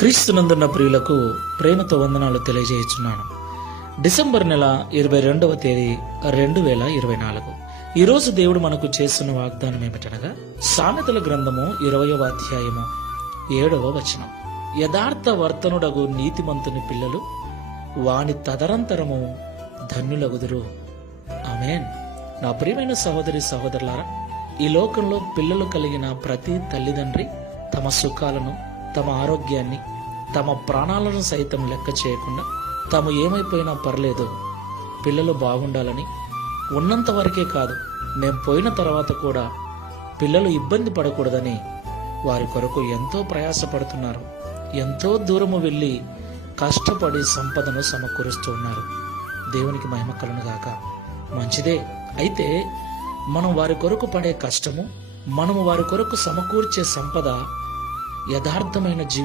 క్రీస్తునందున్న ప్రియులకు ప్రేమతో వందనాలు తెలియజేయుచున్నాను. డిసెంబర్ నెల 22వ తేదీ 2024. ఈరోజు దేవుడు మనకు చేస్తున్న వాగ్దానం ఏమిటనగా, సామెతల గ్రంథము 20వ అధ్యాయము 7వ వచనం. యథార్థ వర్తనుడగు నీతిమంతుని పిల్లలు వాని తదనంతరము ధన్యులగుదురు. ఆమేన్. నా ప్రియమైన సహోదరి సహోదరులారా, ఈ లోకంలో పిల్లలు కలిగిన ప్రతి తల్లిదండ్రి తమ సుఖాలను, తమ ఆరోగ్యాన్ని, తమ ప్రాణాలను సైతం లెక్క చేయకుండా తాము ఏమైపోయినా పర్లేదు, పిల్లలు బాగుండాలని, ఉన్నంత వరకే కాదు మేము పోయిన తర్వాత కూడా పిల్లలు ఇబ్బంది పడకూడదని వారి కొరకు ఎంతో ప్రయాసపడుతున్నారు. ఎంతో దూరము వెళ్ళి కష్టపడి సంపదను సమకూరుస్తూ ఉన్నారు. దేవునికి మహిమ కలుగును గాక. మంచిదే. అయితే మనం వారి కొరకు పడే కష్టము, మనము వారి కొరకు సమకూర్చే సంపద యథార్థమైన జీవితం